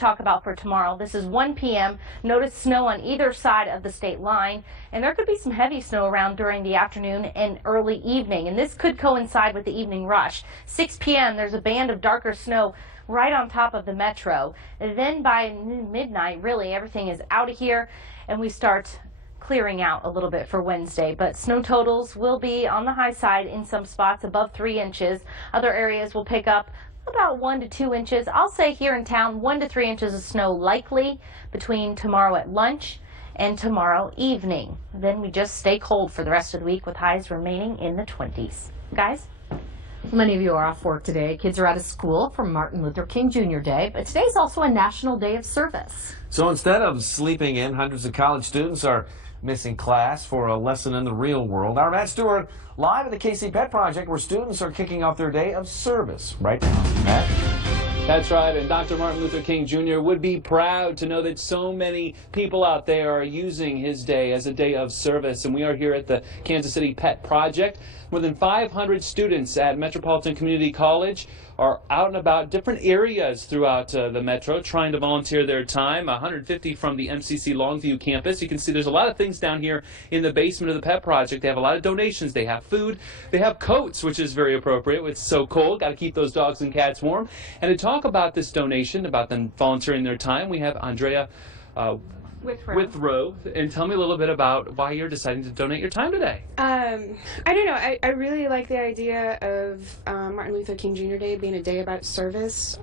talk about for tomorrow. This is 1 p.m. Notice snow on either side of the state line, and there could be some heavy snow around during the afternoon and early evening, and this could coincide with the evening rush. 6 p.m. there's a band of darker snow right on top of the metro. And then by midnight, really, everything is out of here, and we start clearing out a little bit for Wednesday, but snow totals will be on the high side in some spots above 3 inches. Other areas will pick up about 1 to 2 inches. I'll say here in town 1 to 3 inches of snow likely between tomorrow at lunch and tomorrow evening. Then we just stay cold for the rest of the week with highs remaining in the 20s. Guys? Many of you are off work today. Kids are out of school for Martin Luther King Jr. Day, but today's also a National Day of Service. So instead of sleeping in, hundreds of college students are missing class for a lesson in the real world. Our Matt Stewart live at the KC Pet Project, where students are kicking off their day of service right now. Matt? That's right, and Dr. Martin Luther King Jr. would be proud to know that so many people out there are using his day as a day of service. And we are here at the Kansas City Pet Project. More than 500 students at Metropolitan Community College are out and about different areas throughout the metro trying to volunteer their time. 150 from the MCC Longview campus. You can see there's a lot of things down here in the basement of the Pet Project. They have a lot of donations. They have food. They have coats, which is very appropriate. It's so cold. Got to keep those dogs and cats warm. And to talk about this donation, about them volunteering their time, we have Andrea Withrow, and tell me a little bit about why you're deciding to donate your time today. I don't know. I really like the idea of Martin Luther King Jr. Day being a day about service.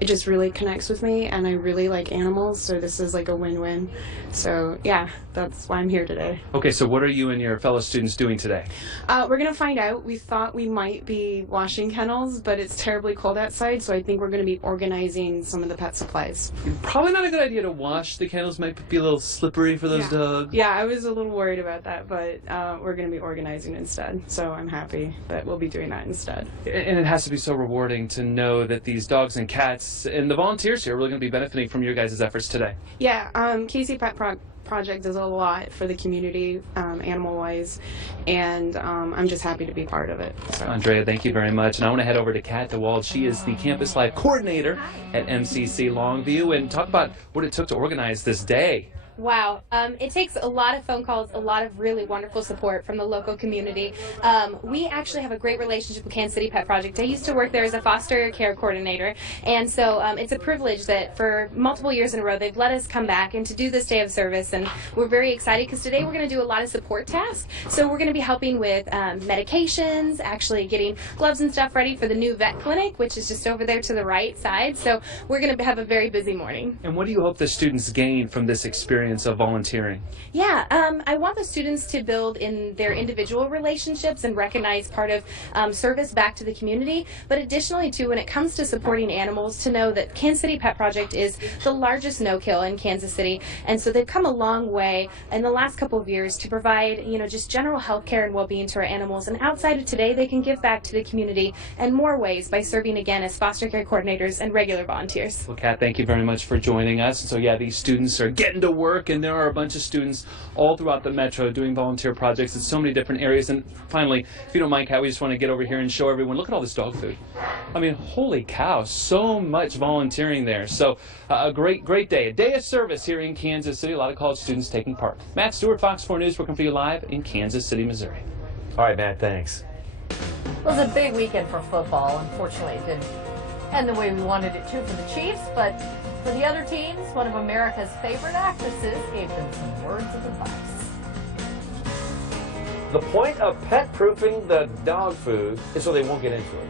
It just really connects with me, and I really like animals, so this is like a win-win. So yeah, that's why I'm here today. Okay, so what are you and your fellow students doing today? We're going to find out. We thought we might be washing kennels, but it's terribly cold outside, so I think we're going to be organizing some of the pet supplies. Probably not a good idea to wash the kennels. Might be a little slippery for those dogs. Yeah, I was a little worried about that, but we're going to be organizing instead, so I'm happy that we'll be doing that instead. And it has to be so rewarding to know that these dogs and cats and the volunteers here are really going to be benefiting from your guys' efforts today. Yeah, KC Pet Project does a lot for the community, animal-wise, and I'm just happy to be part of it. So. Andrea, thank you very much. And I want to head over to Kat DeWald. She is the Campus Life Coordinator at MCC Longview, and talk about what it took to organize this day. Wow. It takes a lot of phone calls, a lot of really wonderful support from the local community. We actually have a great relationship with Kansas City Pet Project. I used to work there as a foster care coordinator, and so it's a privilege that for multiple years in a row they've let us come back and to do this day of service, and we're very excited because today we're going to do a lot of support tasks. So we're going to be helping with medications, actually getting gloves and stuff ready for the new vet clinic, which is just over there to the right side. So we're going to have a very busy morning. And what do you hope the students gain from this experience of volunteering? Yeah, I want the students to build in their individual relationships and recognize part of service back to the community, but additionally too, when it comes to supporting animals, to know that Kansas City Pet Project is the largest no-kill in Kansas City, and so they've come a long way in the last couple of years to provide, just general health care and well-being to our animals, and outside of today they can give back to the community in more ways by serving again as foster care coordinators and regular volunteers. Well, Kat, thank you very much for joining us. So yeah, these students are getting to work, and there are a bunch of students all throughout the metro doing volunteer projects in so many different areas. And finally, if you don't mind, Kat, we just want to get over here and show everyone, look at all this dog food. I mean, holy cow, so much volunteering there. So a great day, a day of service here in Kansas City. A lot of college students taking part. Matt Stewart, Fox 4 News, working for you live in Kansas City, Missouri. All right, Matt, thanks. It was a big weekend for football. Unfortunately, it didn't end the way we wanted it to for the Chiefs, but for the other teams, one of America's favorite actresses gave them some words of advice. The point of pet-proofing the dog food is so they won't get into it.